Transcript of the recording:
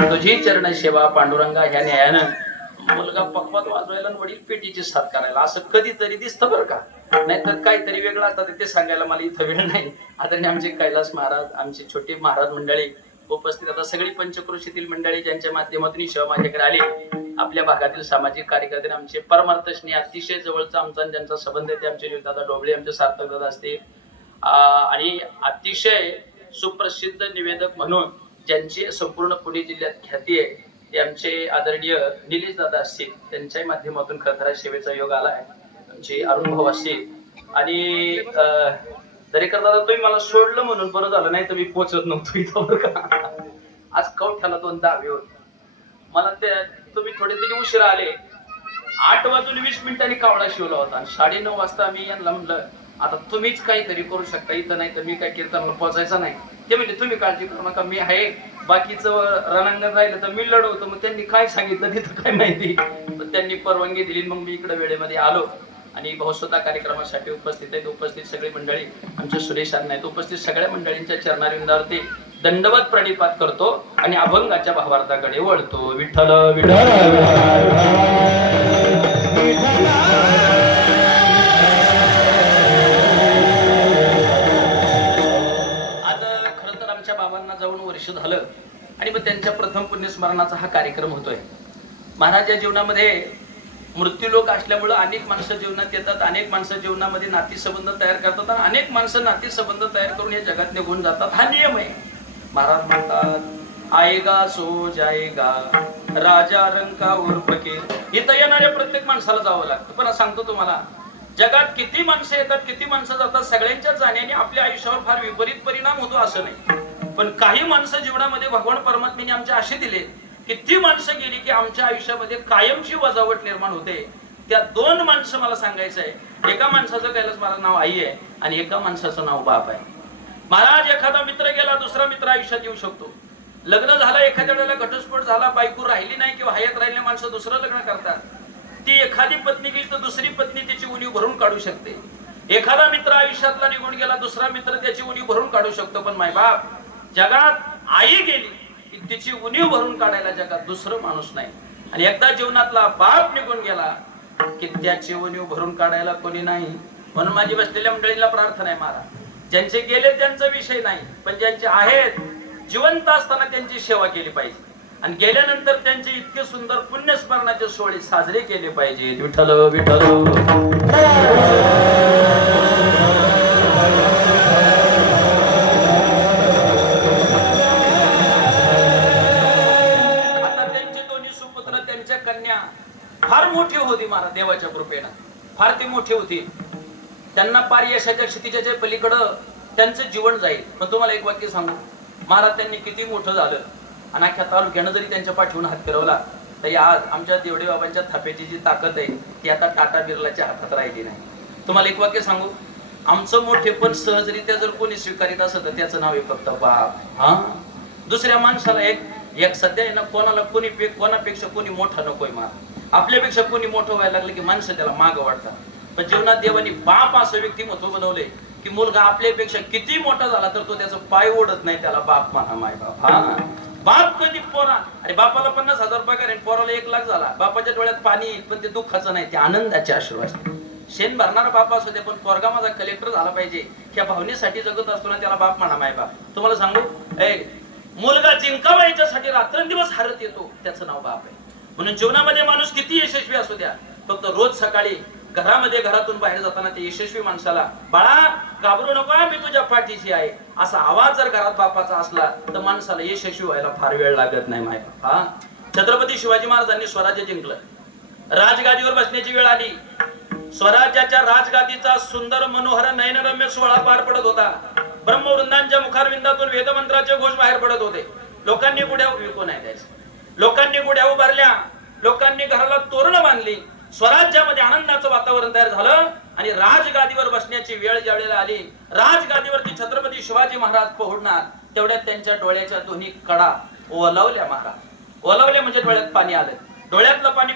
तुझी चरण सेवा पांडुरंगा ह्या न्यायानं मुलगा पकवात वाजवायला आणि वडील पेटीची साथ करायला असं कधीतरी दिसतं बरं का. नाहीतर काहीतरी वेगळं असतं ते सांगायला मला इथं वेळ नाही. आदरणीय आमचे कैलास महाराज, आमची छोटी महाराज मंडळी उपस्थित, आता सगळी पंचक्रोशीतील मंडळी ज्यांच्या माध्यमातून सेवा माझ्याकडे आली, आपल्या भागातील सामाजिक कार्यकर्ते, आमचे परमार्थ स्नेह अतिशय जवळचा आमचा ज्यांचा संबंध आहे ते आमचे दादा डोबळे, आमचे सार्थक दादा असते, आणि अतिशय सुप्रसिद्ध निवेदक म्हणून ज्यांची संपूर्ण पुणे जिल्ह्यात ख्याती आहे ते आमचे आदरणीय निलेश दादा असतील, त्यांच्या माध्यमातून खरखरा सेवेचा योग आलाय. आमचे अरुण भाऊ असतील आणि दरेकर दादा, तुम्ही मला सोडलं म्हणून बरं झालं, नाही तर मी पोहोचत नव्हतो इथं बरं का. आज कवठ्याला 2 दहावे होते मला, ते तुम्ही थोडे तरी उशिरा आले. 8:20 कावळा शिवला होता आणि 9:30 वाजता मी यांना म्हणलं आता तुम्हीच काहीतरी करू शकता इथं, नाही तर मी काय कीर्तनाला पोहोचायचं नाही. ते म्हणजे तुम्ही काळजी करू नका, मी आहे. बाकीचं रणांगण राहिलं तर मी लढवतो. मग त्यांनी काय सांगितलं तिथं काय माहिती, पण त्यांनी परवानगी दिली. मग मी इकडे वेळेमध्ये आलो आणि भाऊसुद्धा कार्यक्रमासाठी उपस्थित आहेत. उपस्थित सगळी मंडळी, आमचे सुरेश अण्णा आहेत, उपस्थित सगळ्या मंडळींच्या चरणारविंदावरती दंडवत प्रणिपात करतो आणि अभंगाच्या भावार्थाकडे वळतो. विठ्ठल विठ्ठल बाबांना जाऊन वर्ष झालं आणि मग त्यांच्या प्रथम पुण्यस्मरणाचा हा कार्यक्रम होतोय. महाराज जीवनामध्ये मृत्यूलोक असल्यामुळे अनेक माणसं जीवनात येतात, अनेक माणसं जीवनामध्ये नातेसंबंध तयार करतात आणि अनेक माणसं नातेसंबंध तयार करून या जगात निघून जातात. हा नियम आहे. महाराज म्हणतात आएगा सो जाएगा राजा रंका और फकीर. इथं येणाऱ्या प्रत्येक माणसाला जावं लागतं. पण सांगतो तुम्हाला, जगात किती माणसं येतात, किती माणसं जातात, सगळ्यांच्या जाण्याने आपल्या आयुष्यावर फार विपरीत परिणाम होतो असं नाही. पण काही माणसं जीवनामध्ये भगवान परमात्म्याने आमच्या असे दिले की ती माणसं गेली की आमच्या आयुष्यामध्ये कायमची वजावट निर्माण होते. त्या 2 माणसं मला सांगायचं आहे. एका माणसाचं कैलास महाराज नाव आई आहे आणि एका माणसाचं नाव बाप आहे. महाराज, एखादा मित्र गेला, दुसरा मित्र आयुष्यात येऊ शकतो. लग्न झालं, एखाद्या वेळेला घटस्फोट झाला, बायको राहिली नाही किंवा हयात राहिलेल्या माणसं दुसरं लग्न करतात. ती एखादी पत्नी गेली तर दुसरी पत्नी त्याची उणीव भरून काढू शकते. एखादा मित्र आयुष्यातला निघून गेला, दुसरा मित्र त्याची उणीव भरून काढू शकतो. पण मायबाप, जगात आई गेली की तिची उणीव भरून काढायला जगात दुसरं माणूस नाही. आणि एकदा जीवनातला बाप निघून गेला की त्याची उणीव भरून काढायला कोणी नाही. म्हणून माझी बसलेल्या मंडळीला प्रार्थना आहे, महाराज, ज्यांचे गेले त्यांचा विषय नाही, पण ज्यांचे आहेत जिवंत असताना त्यांची सेवा केली पाहिजे आणि गेल्यानंतर त्यांचे इतके सुंदर पुण्यस्मरणाचे सोहळे साजरे केले पाहिजे. विठ्ठल विठ्ठल फार मोठी होती महाराज, देवाच्या कृपेनं फार ती मोठी होती. त्यांना पार यशाच्या क्षितिजाच्या पलीकडं त्यांचं जीवन जाईल. पण तुम्हाला एक वाक्य सांगू, महाराज त्यांनी किती मोठं झालं आणि अख्ख्या तालुक्यानं जरी त्यांच्या पाठीवरून हात फिरवला तरी आज आमच्या देवडे बाबांच्या थापेची जी ताकद आहे ती आता टाटा बिर्लाच्या हातात राहिली नाही. तुम्हाला एक वाक्य सांगू, आमचं मोठेपण सहजरित्या जर कोणी स्वीकारित असत तर त्याचं नाव आहे फक्त बाप. हा, दुसऱ्या माणसाला एक सध्या आहे ना, कोणापेक्षा कोणी मोठा नकोय. महाराज, आपल्यापेक्षा कोणी मोठं व्हायला लागलं की माणसं त्याला मागं वाटतात. पण जीवनात देवानी बाप असं व्यक्तिमत्व बनवले की मुलगा आपल्यापेक्षा किती मोठा झाला तर तो त्याचं पाय ओढत नाही, त्याला बाप म्हणा. माय बाप, हा, बाप कधी पोरा, अरे बापाला 50,000 पगार आहे, पोराला 1 लाख झाला, बापाच्या डोळ्यात पाणी, पण ते दुःखाचं नाही, ते आनंदाचे अश्रू असते. शेण भरणारा बाप असू दे, पण पोरगा माझा कलेक्टर झाला पाहिजे ह्या भावनेसाठी जगत असतो ना, त्याला बाप म्हणा. माय बाप, तुम्हाला सांगू, मुलगा जिंकावायच्यासाठी रात्रंदिवस हारत येतो, त्याचं नाव बाप आहे. म्हणून जीवनामध्ये माणूस किती यशस्वी असू द्या, फक्त रोज सकाळी घरातून बाहेर जाताना ते यशस्वी माणसाला, बाळा घाबरू नको, मी तुझ्या पाठीशी आहे, असा आवाज जर घरात बापाचा असला तर माणसाला यशस्वी व्हायला फार वेळ लागत नाही. माय बाप, हा, छत्रपती शिवाजी महाराजांनी स्वराज्य जिंकलं, राजगादीवर बसण्याची वेळ आली. स्वराज्याच्या राजगादीचा सुंदर मनोहर नयनरम्य सोहळा पार पडत होता. ब्रह्मवृंदांच्या मुखारविंदातून वेदमंत्राचे घोष बाहेर पडत होते. लोकांनी गुड्या विकून नाही द्यायचं, लोकांनी गुड्या उभारल्या, लोकांनी घराला तोरणं बांधली. स्वराज्यामध्ये आनंदाचं वातावरण तयार झालं आणि राजगादीवर बसण्याची वेळ ज्यावेळेला आली, राजगादीवरती छत्रपती शिवाजी महाराज पोहोचणार तेवढ्यात त्यांच्या डोळ्याच्या दोन्ही कडा ओलावल्या. महाराज ओलावल्या म्हणजे डोळ्यात पाणी आलं, डोळ्यातलं पाणी